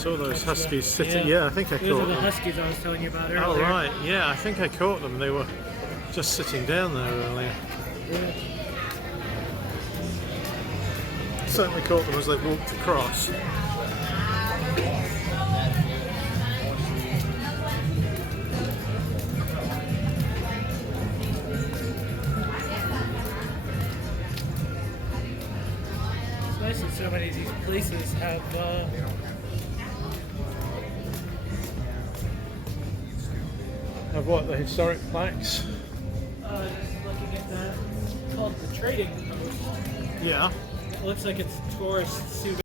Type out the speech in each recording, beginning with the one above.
saw those huskies sitting. Yeah, I think I Those caught are the them. huskies I was telling you about earlier. Oh right, yeah, I think I caught them. They were just sitting down there earlier. Yeah. Certainly caught them as they walked across. It's nice that so many of these places have Of what, the historic plaques? just looking at that. It's called the Trading Post. Yeah. It looks like it's tourist souvenir.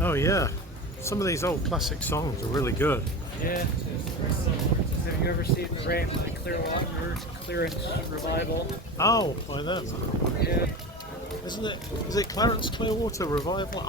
Oh yeah. Some of these old classic songs are really good. Yeah. Have you ever seen the Rain by Clearance Revival? Oh, by them. Yeah. Isn't it? Is it Clarence Clearwater Revival?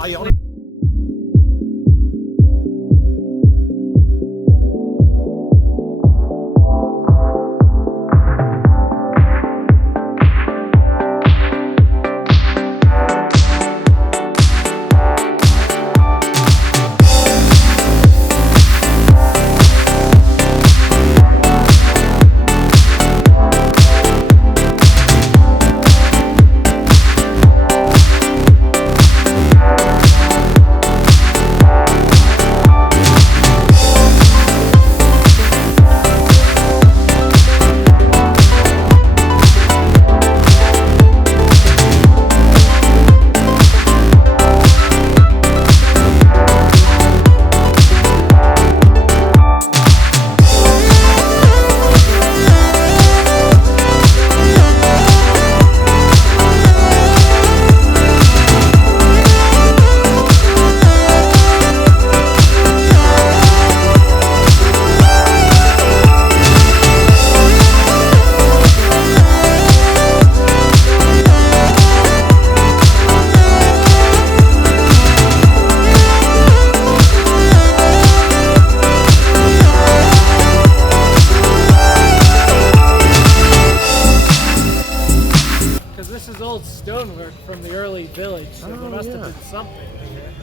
Old stonework from the early village, so there must have been something here.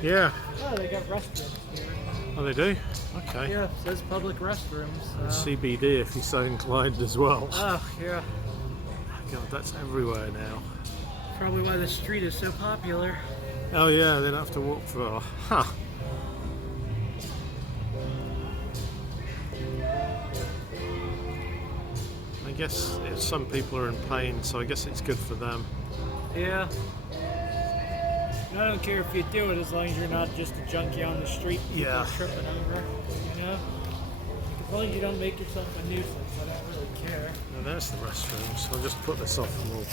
Yeah. Oh, they got restrooms here. Oh, they do? Okay. Yeah, it says public restrooms. CBD if you're so inclined as well. Oh, yeah. God, that's everywhere now. Probably why the street is so popular. Oh yeah, they don't have to walk far. Huh. I guess some people are in pain, so I guess it's good for them. Yeah. I don't care if you do it as long as you're not just a junkie on the street people are tripping over, you know? As long as you don't make yourself a nuisance, I don't really care. Now there's the restroom, so I'll just put this off and we'll